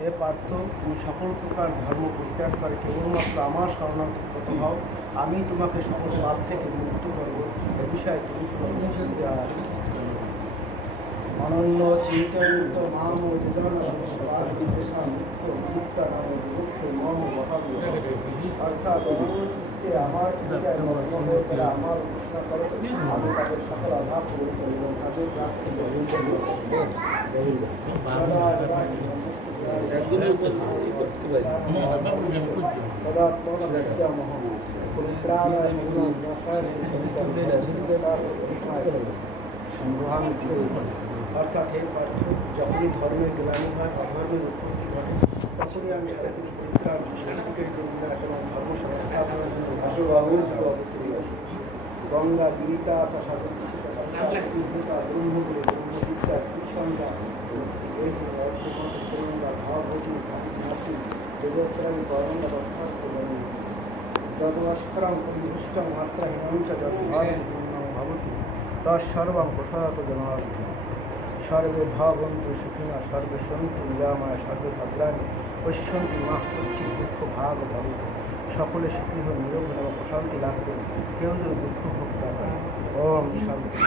হে পার্থ, তুমি সকল প্রকার ধর্ম পরিত্যাগ করে কেবলমাত্র আমার শরণাগত হও, আমি তোমাকে সকল পাপ থেকে মুক্ত করব। এ বিষয়ে তুমি চিন্তা অনন্য চিন্তয়ুক্ত মাম ও যোজন বিদ্বেষা মুক্ত মুক্তা নাম বিভক্ত মম বহাবি। অর্থাৎ চিত্তে আমার চিন্তায় মগ্ন হয়ে তারা আমার উপাসনা করে, আমি তাদের সকল অভাব পূরণ করি এবং তাদের প্রাপ্তি অর্থাৎ হে পার্থ, যখনই ধর্মের গ্লানি হয়, অধর্মের উৎপত্তি ঘটে, তখনই আমি শারীরিক পরিত্রাণ সার্টিফিকেট দিলাম এবং ধর্ম সংস্থাপনের জন্য অবতীর্ণ আসি। গঙ্গা গীতা শাসিতা ব্রহ্মগুরু ব্রহ্মবিদ্যা কৃষ্ণা ভাবতী ভাবী যোগোত্তরামি গরঙ্গ রক্ষার্থ যদস্করম পরিভুষ্টং মাত্রাহীনং চ যদ্ভারং পূর্ণং ভবতি তৎসর্বং প্রসাদত জনার্দন। সর্বে ভবন্তু সুখিনঃ সর্বে সন্তু নিরাময় সর্বে ভদ্রাণি পশ্যন্তি মা কচ্ছিৎ দুঃখ ভাগ ভবতি। সকলে সুখী হয়ে নিরোগ এবং প্রশান্তি লাভ করুন, কেউ যেন দুঃখ ভোগ না করে। ওম শান্তি।